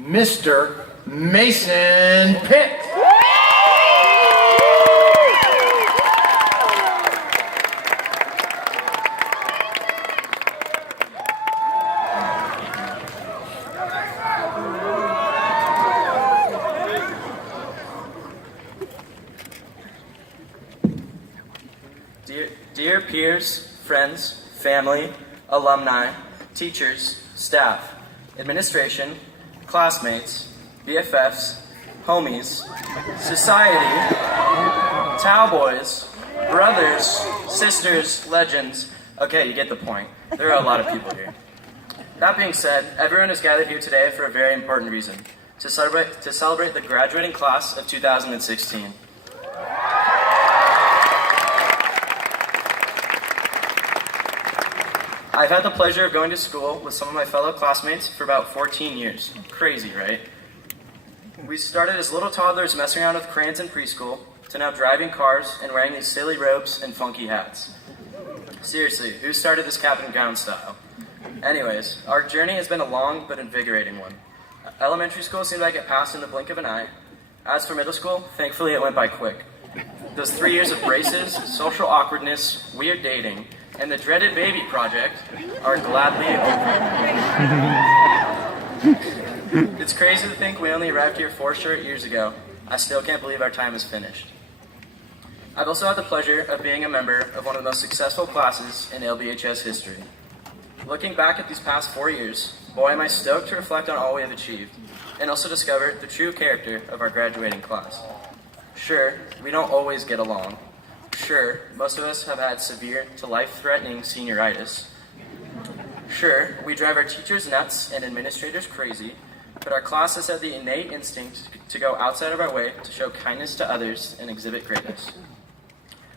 Mr. Mason Pitz. Dear peers, friends, family, alumni, teachers, staff, administration, classmates, BFFs, homies, society, Towboys, brothers, sisters, legends. Okay, you get the point. There are a lot of people here. That being said, everyone is gathered here today for a very important reason, to celebrate the graduating class of 2016. I've had the pleasure of going to school with some of my fellow classmates for about 14 years. Crazy, right? We started as little toddlers messing around with crayons in preschool, to now driving cars and wearing these silly robes and funky hats. Seriously, who started this cap and gown style? Anyways, our journey has been a long but invigorating one. Elementary school seemed like it passed in the blink of an eye. As for middle school, thankfully it went by quick. Those 3 years of braces, social awkwardness, weird dating, and the dreaded baby project are gladly over. It's crazy to think we only arrived here 4 short years ago. I still can't believe our time is finished. I've also had the pleasure of being a member of one of the most successful classes in LBHS history. Looking back at these past 4 years, boy am I stoked to reflect on all we have achieved, and also discover the true character of our graduating class. Sure, we don't always get along. Sure, most of us have had severe to life-threatening senioritis. Sure, we drive our teachers nuts and administrators crazy, but our class has had the innate instinct to go outside of our way to show kindness to others and exhibit greatness.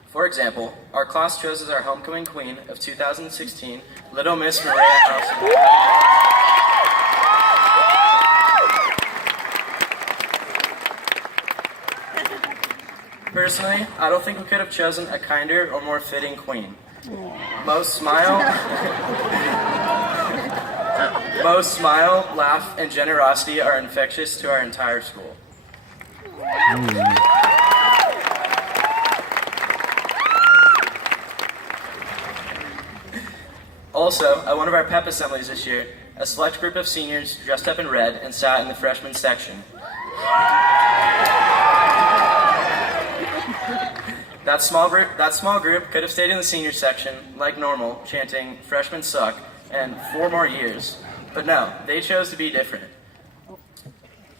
For example, our class chose as our homecoming queen of 2016, Little Miss Maria House. Personally, I don't think we could have chosen a kinder or more fitting queen. Most smile, laugh, and generosity are infectious to our entire school. Also, at one of our pep assemblies this year, a select group of seniors dressed up in red and sat in the freshman section. That small group could have stayed in the senior section, like normal, chanting, "Freshmen suck," and 4 more years. But no, they chose to be different.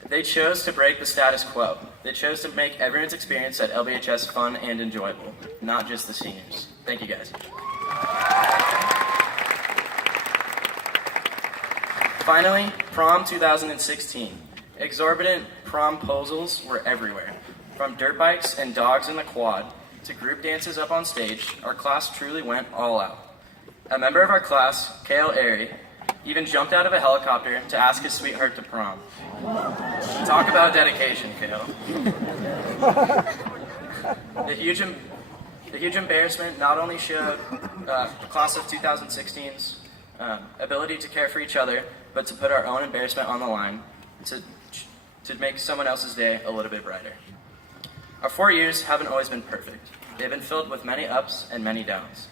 They chose to break the status quo. They chose to make everyone's experience at LBHS fun and enjoyable, not just the seniors. Thank you, guys. Finally, prom 2016. Exorbitant promposals were everywhere. From dirt bikes and dogs in the quad, to group dances up on stage, our class truly went all out. A member of our class, Kale Airy, even jumped out of a helicopter to ask his sweetheart to prom. Talk about dedication, Kale. The huge embarrassment not only showed the class of 2016's ability to care for each other, but to put our own embarrassment on the line to make someone else's day a little bit brighter. Our 4 years haven't always been perfect. They've been filled with many ups and many downs.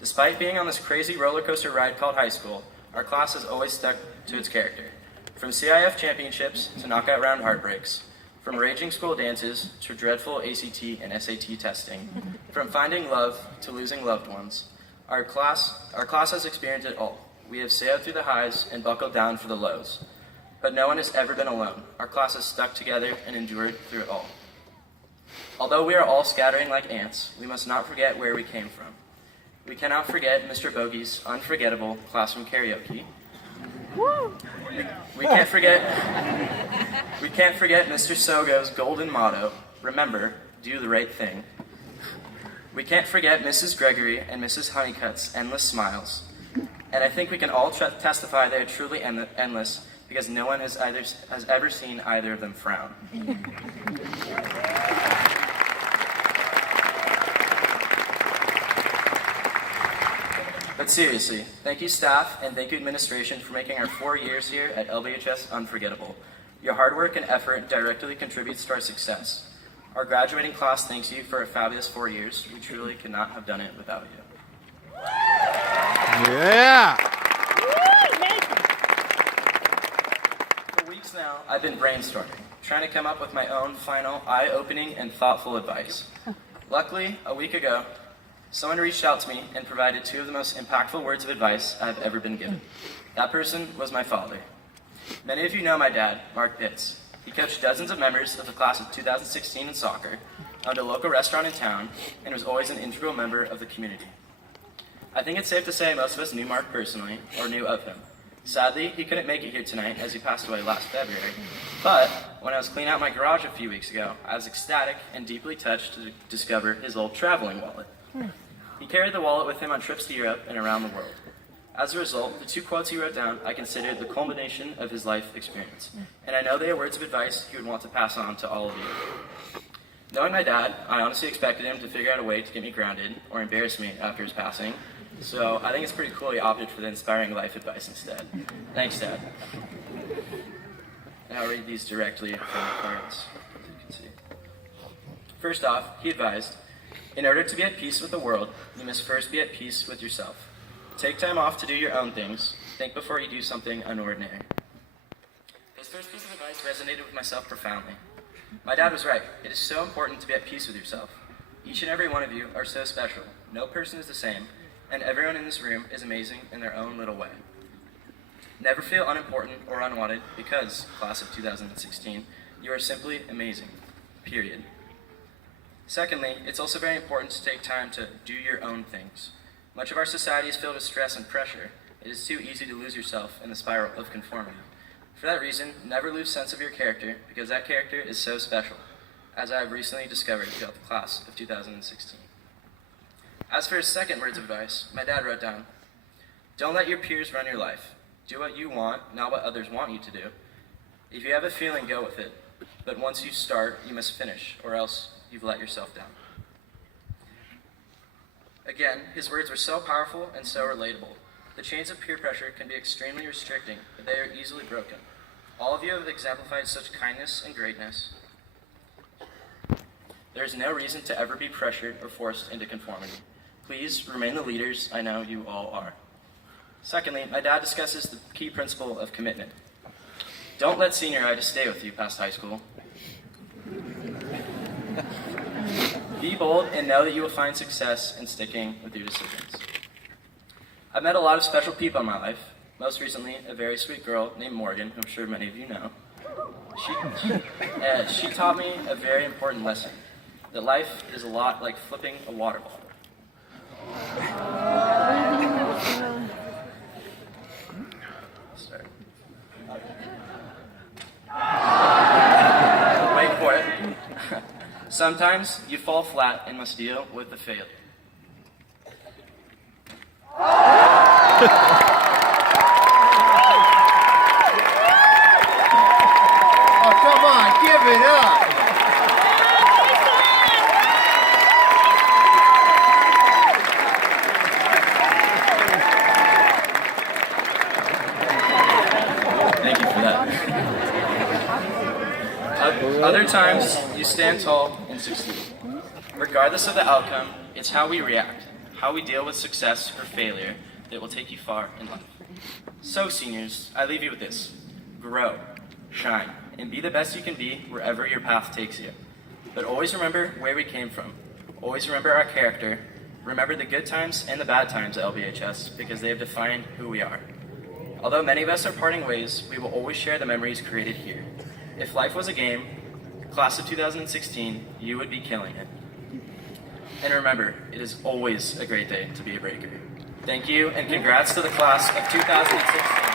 Despite being on this crazy roller coaster ride called high school, our class has always stuck to its character. From CIF championships to knockout round heartbreaks, from raging school dances to dreadful ACT and SAT testing, from finding love to losing loved ones, our class has experienced it all. We have sailed through the highs and buckled down for the lows. But no one has ever been alone. Our class has stuck together and endured through it all. Although we are all scattering like ants, we must not forget where we came from. We cannot forget Mr. Bogey's unforgettable classroom karaoke. We can't forget Mr. Sogo's golden motto, remember, do the right thing. We can't forget Mrs. Gregory and Mrs. Honeycutt's endless smiles. And I think we can all testify they are truly endless because no one has ever seen either of them frown. But seriously, thank you staff and thank you administration for making our 4 years here at LBHS unforgettable. Your hard work and effort directly contributes to our success. Our graduating class thanks you for a fabulous 4 years. We truly could not have done it without you. Yeah! For weeks now, I've been brainstorming, trying to come up with my own final, eye-opening, and thoughtful advice. Luckily, a week ago, someone reached out to me and provided 2 of the most impactful words of advice I've ever been given. That person was my father. Many of you know my dad, Mark Pitz. He coached dozens of members of the class of 2016 in soccer, owned a local restaurant in town, and was always an integral member of the community. I think it's safe to say most of us knew Mark personally, or knew of him. Sadly, he couldn't make it here tonight as he passed away last February, but when I was cleaning out my garage a few weeks ago, I was ecstatic and deeply touched to discover his old traveling wallet. He carried the wallet with him on trips to Europe and around the world. As a result, the 2 quotes he wrote down I considered the culmination of his life experience, and I know they are words of advice he would want to pass on to all of you. Knowing my dad, I honestly expected him to figure out a way to get me grounded or embarrass me after his passing, so I think it's pretty cool he opted for the inspiring life advice instead. Thanks, Dad. And I'll read these directly from the cards, as you can see. First off, he advised, in order to be at peace with the world, you must first be at peace with yourself. Take time off to do your own things. Think before you do something unordinary. This first piece of advice resonated with myself profoundly. My dad was right. It is so important to be at peace with yourself. Each and every one of you are so special. No person is the same, and everyone in this room is amazing in their own little way. Never feel unimportant or unwanted because, class of 2016, you are simply amazing. Period. Secondly, it's also very important to take time to do your own things. Much of our society is filled with stress and pressure. It is too easy to lose yourself in the spiral of conformity. For that reason, never lose sense of your character, because that character is so special, as I have recently discovered throughout the class of 2016. As for his second words of advice, my dad wrote down, don't let your peers run your life. Do what you want, not what others want you to do. If you have a feeling, go with it. But once you start, you must finish, or else you've let yourself down. Again, his words were so powerful and so relatable. The chains of peer pressure can be extremely restricting, but they are easily broken. All of you have exemplified such kindness and greatness. There is no reason to ever be pressured or forced into conformity. Please remain the leaders I know you all are. Secondly, my dad discusses the key principle of commitment. Don't let senioritis stay with you past high school. Be bold and know that you will find success in sticking with your decisions. I've met a lot of special people in my life. Most recently, a very sweet girl named Morgan, who I'm sure many of you know. She taught me a very important lesson, that life is a lot like flipping a water bottle. Sorry. Wait for it. Sometimes you fall flat and must deal with the failure. Oh, come on, give it up. Thank you for that. Other times, you stand tall and succeed. Regardless of the outcome, it's how we react, how we deal with success or failure that will take you far in life. So, seniors, I leave you with this. Grow, shine, and be the best you can be wherever your path takes you. But always remember where we came from. Always remember our character. Remember the good times and the bad times at LBHS, because they have defined who we are. Although many of us are parting ways, we will always share the memories created here. If life was a game, class of 2016, you would be killing it. And remember, it is always a great day to be a breaker. Thank you, and congrats to the class of 2016.